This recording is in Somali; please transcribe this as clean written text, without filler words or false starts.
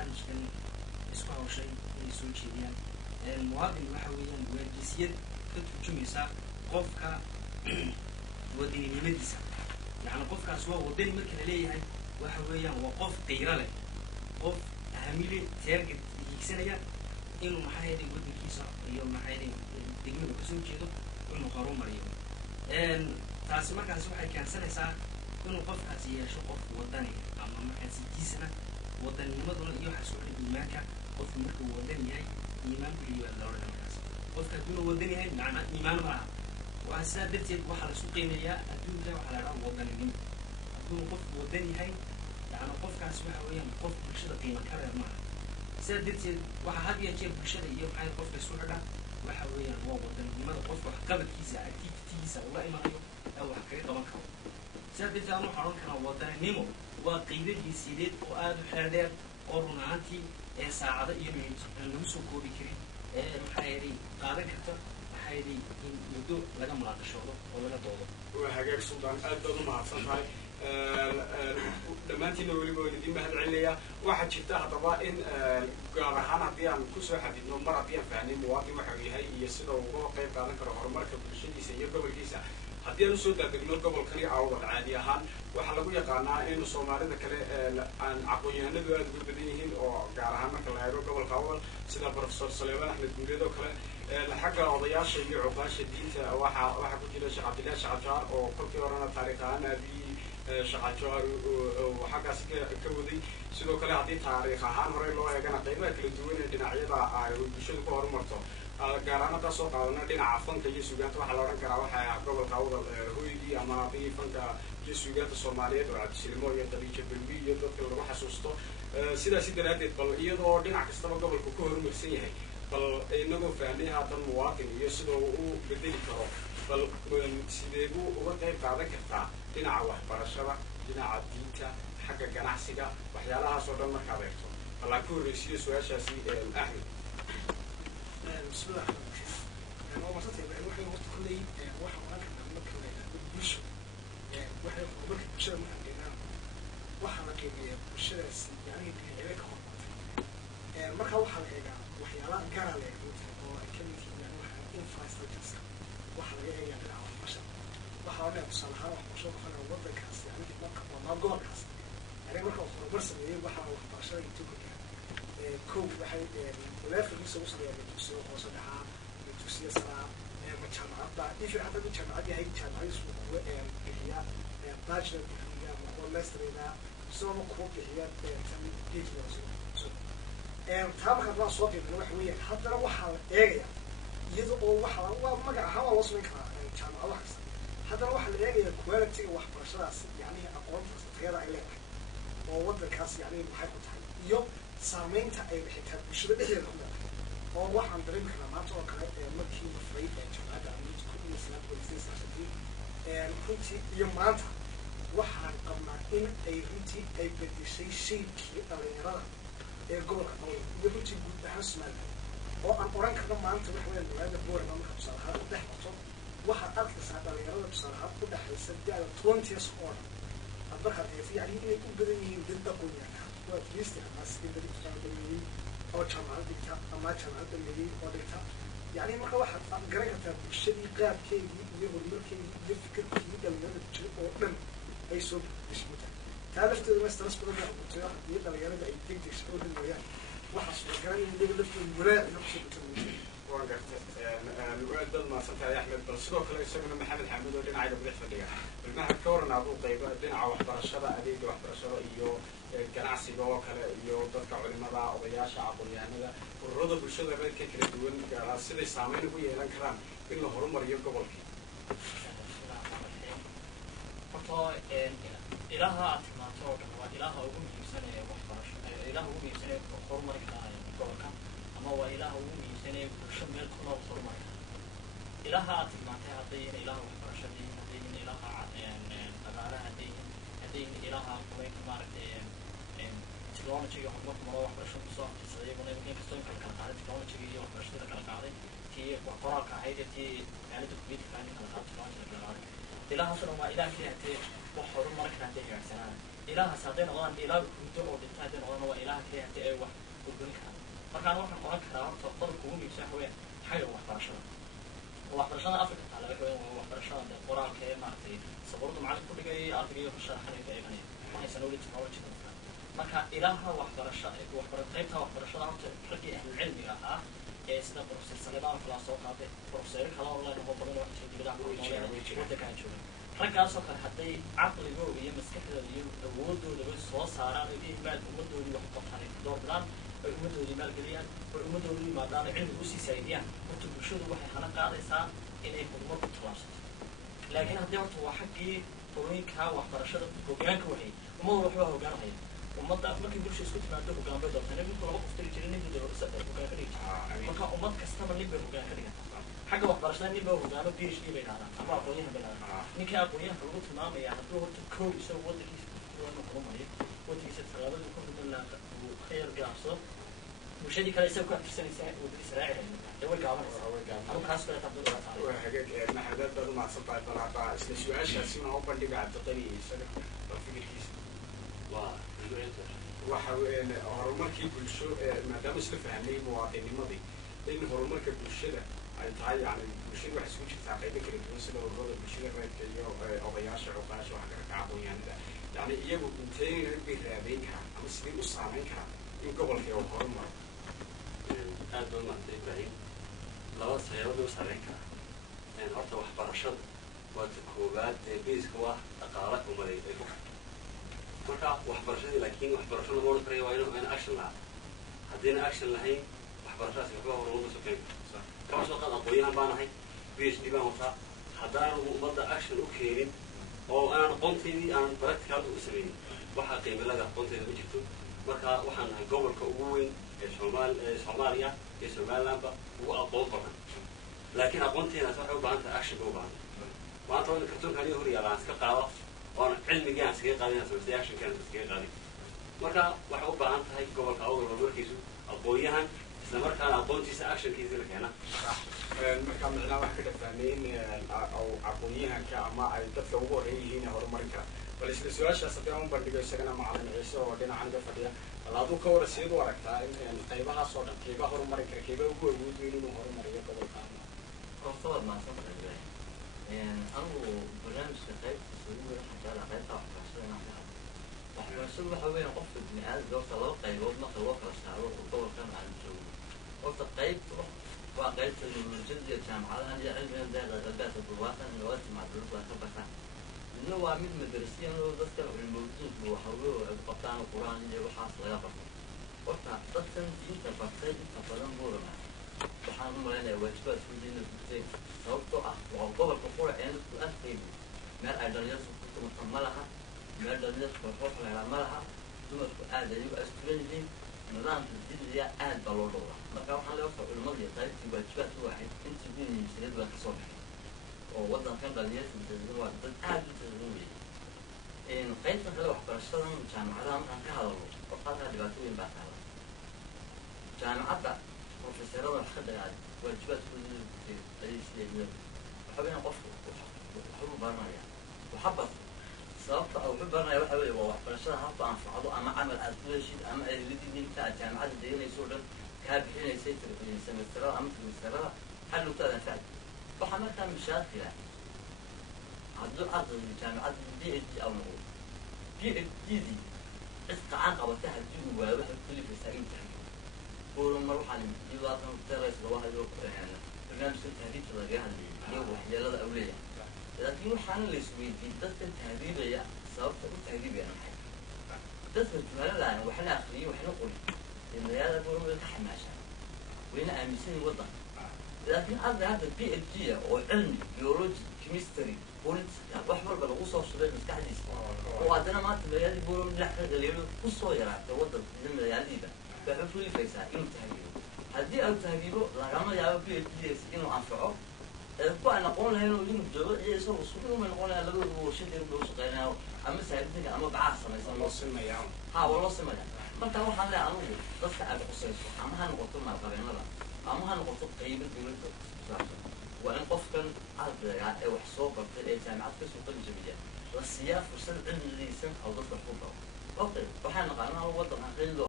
barnaamijkan isku hawshay inay soo jeediyaan muwaadin waxa weeyaan waa jinsiyad ka turjumaysa qofka wadaninimadiisa yacni qofkaas waa wadani marka la leeyahay waxa weeyaan waa qof qiiro leh qof ahamile taarget hiigsanaya inuu maxaa yeelay wadankiisa iyo maxaa yeelay degmada kasoo jeedo inuu horumariyo taasi markaasi waxay keensanaysaa inuu qofkaasi yeesho qof wadani ama markaasi jiisana wadanimaduna iyo waxa soo dhan iimaanka qofku markuu wadan yahay iimaanku liibaa la odhanaya markaas qofka hadduu wadan yahay macna iimaan ma aha waa sidaa darteed waxaa la isku qiimeeyaa adduunka waxaa la dhahaa wadaninimo hadduu qofku wadan yahay yacni qofkaas waxa weeyaan qof bulshada qiimo ka reer maaha sidaa darteed waxaa had iyo jeer bulshada iyo maxaa qofka isku xidha waxa weeyaan waa wadaninimada qofka wax qabadkiisa activitigiisa ula imanayo ee wax kaga qaban karo sidaa darteed aan waxaa odhan karaa wadaninimo waa qiido jinsiyadeed oo aada u xeer dheer oo run ahaantii ee saacado iyo aan lagu soo koobi karin maxaa yeelay qaadan karta maxaa yeelay in muddo laga munaaqashoodo oo laga doodo waa hagaag suldaan aad baad u mahadsan tahay dhammaantiina weliba waan idin mahad celinayaa waxaa jirta haddaba in gaar ahaan haddii aan kusoo xadidno mar haddii aan fahnay muwaadin waxa uu yahay iyo sida uu uga qayb qaadan karo horumarka bulshadiisa iyo gobolkiisa haddii aan usoo daadegno gobolkani awdal caadi ahaan waxaa lagu yaqaanaa in soomaalida kale aan aqoon-yahanadu aada uga badan yihiin oo gaar ahaan marka la eego gobolka awdal sida professor Suleymaan Axmed Guuleed oo kale xagga odayaasha iyo cuqaasha diinta waxaa ku jira Sheekh Cabdilaahi Shacajaar oo kolkii horena taariikh ahaan aabihii Shacajaar oo xaggaas ka waday sidoo kale haddii taariikh ahaan hore loo eegana qaybaha kala duwan ee dhinacyada ay bulshadu ku horumarto gaar ahaan haddaa soo qaadana dhinaca fanka iyo suugaanta waxaa la odhan karaa waxaa gobolka awdal hoygii ama haddii fanka iyo suugaanta soomaaliyeed oo cabdisilimo iyo khadiija belbi iyo dadka lagu xasuusto sidaasi daraaddeed bal iyadoo dhinac kastaba gobolku ku horumarsan yahay bal inagoo fahnay haatan muwaadin iyo sida uu u bedeli karo bal sidee buu uga qayb qaadan kartaa dhinaca waxbarashada dhinaca diinta xagga ganacsiga waxyaalahaas oo dhan markaad eegto bal aan ku horreysiiyo su-aashaasi Axmed. بسم الله الرحمن الرحيم. أول ما تطلع بقى الواحد وقت كلي واحد معاك لما كنا بيش واحد وقت بشر ما عندنا واحد كي بشر يعني بيعرف هم مرة واحد هيجا وحيالات كارا ليه أو كلمة يعني واحد infrastructure واحد هيجا يعني على المشروع واحد أنا بصراحة مشروع خلنا وضع كاس يعني كده ما جور كاس يعني مرة أخرى بس واحد بشر يتوقع كوب waxay walaafkiisa u sameeyay dugsiga hoose dhaca dugsiga sare ma jaamacadda if you have a jaamacad yahay jaamacad isku bixiya bachelor degree ama master ina soo ku bixiya tamid degree so taabka waa soo qeybin waxa weeyaan haddana waxa la eegaya iyada oo waxa waa magac ahaan loo sameyn karaa jaamacad wax haddana waxa la eegaya quality waxbarashadaas yani aqoonta tayada ay leedahay oo wadankaas yani waxay ku tahay iyo saamaynta ay bixintaa bulshada dhexdeeda ku leedahay oo waxaan dareemi karaa maanta oo kale markii la furay jaamacadda amniga ku dhisan policy runtii iyo maanta waxaan qabnaa in ay runtii ay bedeshay shaykii dhalinyarada ee gobolka awdal iyo runtii guud ahaan Soomaaliya oo aan oran karno maanta waxa weeyaan magaalada Boorama marka tusaale ahaan dhex marto waxaad arkaysaa dhalinyarada tusaale ahaan u dhexaysa da'da 20 years oo dhan markaad eegto yani inay u badan yihiin dad aqoon-yahan وأتليست الناس اللي بتشتغل أو جماعة دكتور أما جماعة اللي أو دكتور يعني ما واحد قرأت الشيء قاب كي يقول مركي يفكر كي يقدر يشوف أو أي سوق مش متع تعرفت المستر أسبوع ده بتروح يقدر يرد أي تيجي شغل المويان وحصل كان يقول لك المراء نفسه بتروح وقعت الوالد ما صنع يا أحمد بالصدق لا يسمى محمد حمد ودين عيد بدي فديها بالمهد كورنا أبو طيب دين على واحد برشلة أديك واحد برشلة إيو ganacsi oo kale iyo dadka culimada odayaasha aqoon-yahanada ururada bulshada reerka kala duwan gaar sida saameyn ugu yeelan karaan in la horumariyo gobolkii ilaha atimaanto oo dhan waa ilaha ugu muhiimsan ee waxbarashada ilaha ugu muhiimsan ee horumarka gobolka ama waa ilaha ugu muhiimsan ee bulshada meel ku nool horumarka ilaha atimaantay hadday ilaha waxbarashada hadday ilaha dhaqaalaha hadday ilaha qoyska maaragtay technology oo marka maro waxbarashada soo xiisaday in kastoo in kala qaaday technology iyo waxbarashada kala qaaday tii qoraalka ahayd tii aalada computer-ka in kala qaaday technology kala qaaday ilaha soo ma ilaahay intee wax horumar ka hadday gaarsanaa ilaahaas hadday noqdaan ilaah hurdo oo dhinta hadday noqdaan waa ilaaha kaliya hadii ay wax gudbin karaan markaan waxaan oran karaa horta qodobka ugu muhiimsan waxa weeyaan xagga waxbarashada waxbarashada afrika taala waxa weeyaan waa waxbarashada qoraalka ee maaragtay sabuurada macallin ku dhigay ardayga iyo sharaxanaya ka eeganaya waxaysan oga technology marka ilaaha qaybta waxbarashada horta raggii ahlulcilmiga ah ee sida professor Salemaan kala soo qaatay professor kala online oo badan wax jira waddanka jooga raggaasoo kale hadday caqligooda iyo maskaxdooda iyo awoodooda soo saaraan oo iimaal ummadoodii wax qabtaan door bilaan ay ummadoodii maalgeliyaan oo ummadoodii yimaadaan cilmi u sii saydiyaan horta bulshadu waxay hana qaadaysaa inay horumar ku tallaabsato laakiin haddii horta waa xaggii qolooyinka waxbarashada hoggaanka waxay ummadu waxba hoggaanhaya ummadda markii bulsha isku timaado hoggaan bay doontaa ninku laba qof tiri jiray ninkii hoggaan ka dhigi jiray marka ummad kastaba nin bay hoggaan ka dhigataa xagga waxbarashada nin baa hoggaano PhD bay dhahdaan ama aqoonyahan bay dhahdaan ninka aqoonyahanka lagu tilmaamaya hadduu horta koow isaga waddankiisa kuwana horumariyo waddankiisa tallaabada ku hudunlaaka uu khayr gaabsado bulshadii kale isaga ku aftirsanaysa waddankiisa raaci way gaabanaysaa halkaas kale maxamed baad umahadsan tahay bal hadda isla su-aashaasi una u bandhiga cabdiqani isaga bal fikirkiisa waxa weeyaan horumarkii bulsho maadaama isla fahnay muwaadinimadii in horumarka bulshada ay tahay yani bulshada waxay isugu jirtaa qaybo kala duwan sida ururada bulshada reerka iyo odayaasha cuqaasha waxa kale ka aqoonyahanada yani iyagu inteynayna bay raabeyn karaan ama sidii u saameyn karaan in gobolkii uu horumaro aad baa mahadsan ibrahim laba sayaabood u saameyn karaa horta waxbarashada waa ta koowaad ee basiska u ah dhaqaala umadeed ay ku marka waxbarashadii laakiin waxbarasho lama odhan karayo waa in action lahaa haddiina action lahayn waxbarashadaasi waxba horumar ma sokeyn kama soo qaad aqoonyahan baan ahay PhD baan wataa haddaan ummadda action u keenin oo aan aqoonteydii aan practical u sameynin waxaa qiimalada aqoonteeda ma jirto marka waxaan nahay gobolka ugu weyn ee Soomaaliya iyo Somalilandba ugu aqoon badan laakiin aqoonteedaas waxay u baahan tahay action bay u baahan maanta waa in kartoonka aniga hor yaalla aan iska qaado oona cilmigii aan iskaga qaadin sameysta actionkaan iskaga qaadin marka waxay u baahan tahay gobolka awdal horumarkiisu aqoonyahan isla markaana aqoontiisa actionkiisa la keena marka micnaha wax ka dhafaanay in aqoonyahanka ama ay dadka ugu horreyn yihiin ee horumarin kara bal isla su-aashaas haddii aan u bandhigo isagana macallin ciise oo dhinacan iga fadhiya bal aduu ka wara seed u aragtaa in qaybahaas oo dhan keebaa horumarin kara keebaa ugu awood weyn inuu horumariyo gobolka horta maadsantahay anigu barnaamijka qaybtiisa ugu weyn waxaan jeclaa qaybta waxbarashada inaan ka hadlo waxbarashadu waxa weeyaan qofka bini aadamka horta laba qaybood marka loo kala saaro oo gobolkan aan joogo horta qaybta waa qaybta teknolojiyada iyo jaamacadahan iyo cilmigan daaqadaasa duwaatan looga timaado dhulka ka baxaan midna waa mid madarasiyan oo dadka cilmowduudku waxawey ay ku qabtaan qur-aan iyo waxaas laga barto horta dadkan diinta bartay inta badan buurana waxaan u malaynayaa waajibaadkooda inay gurteen sababtoo ah waa gobolka qura ee dadku arkaygu meel ay dhalinyartu ku tumata ma laha meel dhalinyartu korxoox leela ma laha dumarku aad ayagu asturan yihiin nidaamka diiniga aad baa loo dhowraa marka waxaan leeyahay horta culimada iyo qaybtii waajibaadku waxay intii ugu muhiimsaneed baa kasoo baxay oo waddankan dhalinyarta mutadin waa dad aad u tadin weeye qaybta kale waxbarashadan jaamacadaha markaan ka hadalno horta halkaa dhibaatooyin baa taala jaamacadda professorada wax ka dhagaad waajibaadkooda ayay siiyeen waxa weeyaan qofku waxbuu baranaya waxa bad sababta wuxuu baranaya waxa weeye waa waxbarashada habka anfacdo ama camal aad ku heshid ama ahladii inta aad jaamacadda deganayso dhan kaa bixinaysay semesterada ama trimesterada xal lugtaada anfacdi waxaa markaa mashaakila hadduu ardayga jaamacadda PhD aw noqdo PhD-dii cid qacan qabata haddii uu waayo waxay kulifaysaa inuu tahay mar waxaan iyadoo teres laga hadlo barnaamijka tahriibta laga hadlayay iyo waxyeelada uu leeyahay laakiin waxaana la isweydiiyey dadka tahriibaya sababta u tahriibaya maxay dadka tuhalalahan waxna akhriyey waxna qorin ee magaalada buurama ka xamaashaan wayna aaminsanyihin waddanka laakiin arday hadda PhD oo cilmi biology chemistry political wax walba lagu soo shubay maskaxdiisa oo haddana maanta magaaladii buurama dhinac ka dhaliilo ku soo yaraatay waddanka iyo magaaladiiba waxay kulifaysaa inuu tahriibo haddii aad tahriibo lagama yaabo PhD inuu anfaco ku aan aqoon lahayn oo inuu joogo iyo isagoo suuq uma noqon lahaa labadaba warshadeedu loo shaqeynayo ama saaxiibtinka ama bacaha samaysan loo simayaa ha waa loo simaya marka waxaan leeyahay anigu dadka aad khusayso ama ha noqoto maalqabeennada ama ha noqoto qaybo dowladda kusaabsan وإن قفكن عاد وحصوب في الجامعات كسر قل جميلة والسياف وسل علم اللي يسمح أو ضد الحكومة. أوكي وحنا قلنا هو وضعنا غير